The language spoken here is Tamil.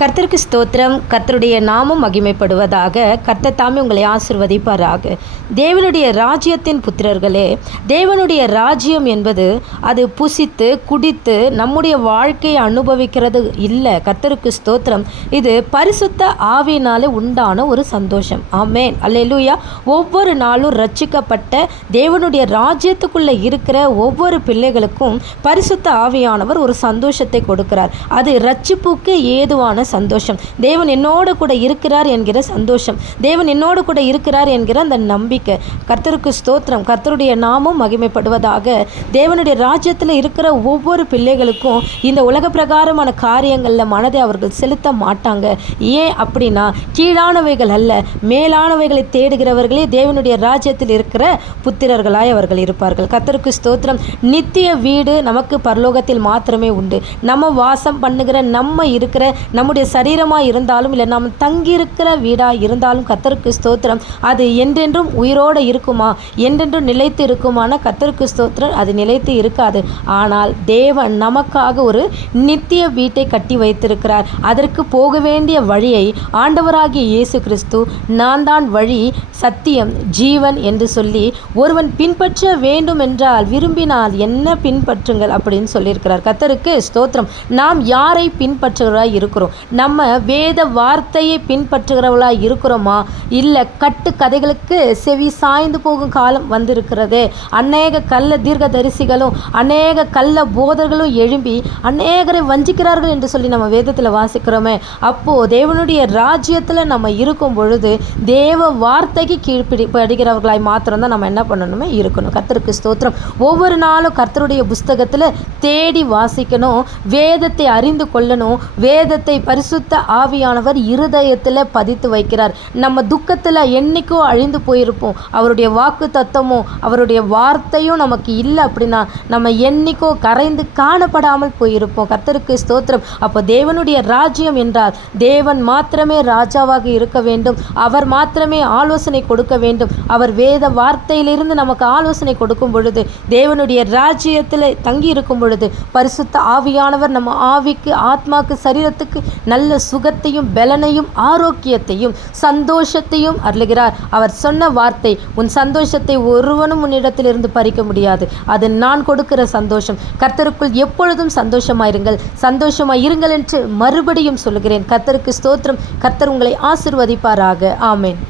கர்த்தருக்கு ஸ்தோத்திரம். கர்த்தருடைய நாமம் மகிமைப்படுவதாக. கர்த்தர் தாமே உங்களை ஆசிர்வதிப்பாராக. தேவனுடைய ராஜ்யத்தின் புத்திரர்களே, தேவனுடைய ராஜ்யம் என்பது அது புசித்து குடித்து நம்முடைய வாழ்க்கையை அனுபவிக்கிறது இல்லை. கர்த்தருக்கு ஸ்தோத்திரம். இது பரிசுத்த ஆவியினாலே உண்டான ஒரு சந்தோஷம். ஆமென், அல்லேலூயா. ஒவ்வொரு நாளும் ரட்சிக்கப்பட்ட தேவனுடைய ராஜ்யத்துக்குள்ளே இருக்கிற ஒவ்வொரு பிள்ளைகளுக்கும் பரிசுத்த ஆவியானவர் ஒரு சந்தோஷத்தை கொடுக்கிறார். அது ரட்சிப்புக்கு ஏதுவான சந்தோஷம். தேவன் என்னோடு கூட இருக்கிறார் என்கிற சந்தோஷம், தேவன் என்னோடு கூட இருக்கிறார் என்கிற அந்த நம்பிக்கை. கர்த்தருக்கு ஸ்தோத்திரம். கர்த்தருடைய நாமம் மகிமைப்படுவதாக. தேவனுடைய ராஜ்யத்தில் இருக்கிற ஒவ்வொரு பிள்ளைகளுக்கும் இந்த உலக பிரகாரமான காரியங்களில் மனதை அவர்கள் செலுத்த மாட்டாங்க. ஏன் அப்படின்னா, கீழானவைகள் அல்ல மேலானவைகளை தேடுகிறவர்களே தேவனுடைய ராஜ்யத்தில் இருக்கிற புத்திரர்களாய் அவர்கள் இருப்பார்கள். கர்த்தருக்கு ஸ்தோத்திரம். நித்திய வீடு நமக்கு பரலோகத்தில் மாத்திரமே உண்டு. நம்ம வாசம் பண்ணுகிற, நம்ம இருக்கிற, நம்முடைய சரீரமாக இருந்தாலும் இல்லை நாம் தங்கியிருக்கிற வீடாக இருந்தாலும் கர்த்தருக்கு ஸ்தோத்திரம், அது என்றென்றும் உயிரோடு இருக்குமா, என்றென்றும் நிலைத்து இருக்குமான? கர்த்தருக்கு ஸ்தோத்திரம், அது நிலைத்து இருக்காது. ஆனால் தேவன் நமக்காக ஒரு நித்திய வீட்டை கட்டி வைத்திருக்கிறார். அதற்கு போக வேண்டிய வழியை ஆண்டவராகிய இயேசு கிறிஸ்து, நான் தான் வழி சத்தியம் ஜீவன் என்று சொல்லி, ஒருவன் பின்பற்ற வேண்டும் என்றால் விரும்பினால் என்ன பின்பற்றுங்கள் அப்படின்னு சொல்லியிருக்கிறார். கர்த்தருக்கு ஸ்தோத்திரம். நாம் யாரை பின்பற்றுகிறவராய் இருக்கிறோம்? நம்ம வேத வார்த்தையை பின்பற்றுகிறவர்களாக இருக்கிறோமா, இல்லை கட்டு கதைகளுக்கு செவி சாய்ந்து போகும் காலம் வந்திருக்கிறதே. அநேக கள்ள தீர்க்க தரிசிகளும் அநேக கள்ள போதர்களும் எழும்பி அநேகரை வஞ்சிக்கிறார்கள் என்று சொல்லி நம்ம வேதத்தில் வாசிக்கிறோமே. அப்போது தேவனுடைய ராஜ்யத்தில் நம்ம இருக்கும் பொழுது தேவ வார்த்தைக்கு கீழ்ப்படுகிறவர்களாய் மாத்திரம்தான் நம்ம என்ன பண்ணணுமே இருக்கணும். கர்த்தருக்கு ஸ்தோத்திரம். ஒவ்வொரு நாளும் கர்த்தருடைய புஸ்தகத்தில் தேடி வாசிக்கணும், வேதத்தை அறிந்து கொள்ளணும். வேதத்தை பரிசுத்த ஆவியானவர் இருதயத்தில் பதித்து வைக்கிறார். நம்ம துக்கத்தில் என்னைக்கோ அழிந்து போயிருப்போம், அவருடைய வாக்கு தத்தமும் அவருடைய வார்த்தையும் நமக்கு இல்லை அப்படின்னா நம்ம என்னைக்கோ கரைந்து காணப்படாமல் போயிருப்போம். கர்த்தருக்கு ஸ்தோத்திரம். அப்போ தேவனுடைய ராஜ்யம் என்றால் தேவன் மாத்திரமே ராஜாவாக இருக்க வேண்டும், அவர் மாத்திரமே ஆலோசனை கொடுக்க வேண்டும். அவர் வேத வார்த்தையிலிருந்து நமக்கு ஆலோசனை கொடுக்கும் பொழுது, தேவனுடைய ராஜ்யத்தில் தங்கி இருக்கும் பொழுது பரிசுத்த ஆவியானவர் நம்ம ஆவிக்கு, ஆத்மாக்கு, சரீரத்துக்கு நல்ல சுகத்தையும் பலனையும் ஆரோக்கியத்தையும் சந்தோஷத்தையும் அருளுகிறார். அவர் சொன்ன வார்த்தை, உன் சந்தோஷத்தை ஒருவனும் உன்னிடத்திலிருந்து பறிக்க முடியாது, அது நான் கொடுக்கிற சந்தோஷம். கர்த்தருக்குள் எப்பொழுதும் சந்தோஷமாயிருங்கள், சந்தோஷமாயிருங்கள் என்று மறுபடியும் சொல்கிறேன். கர்த்தருக்கு ஸ்தோத்திரம். கர்த்தர் உங்களை ஆசிர்வதிப்பாராக. ஆமென்.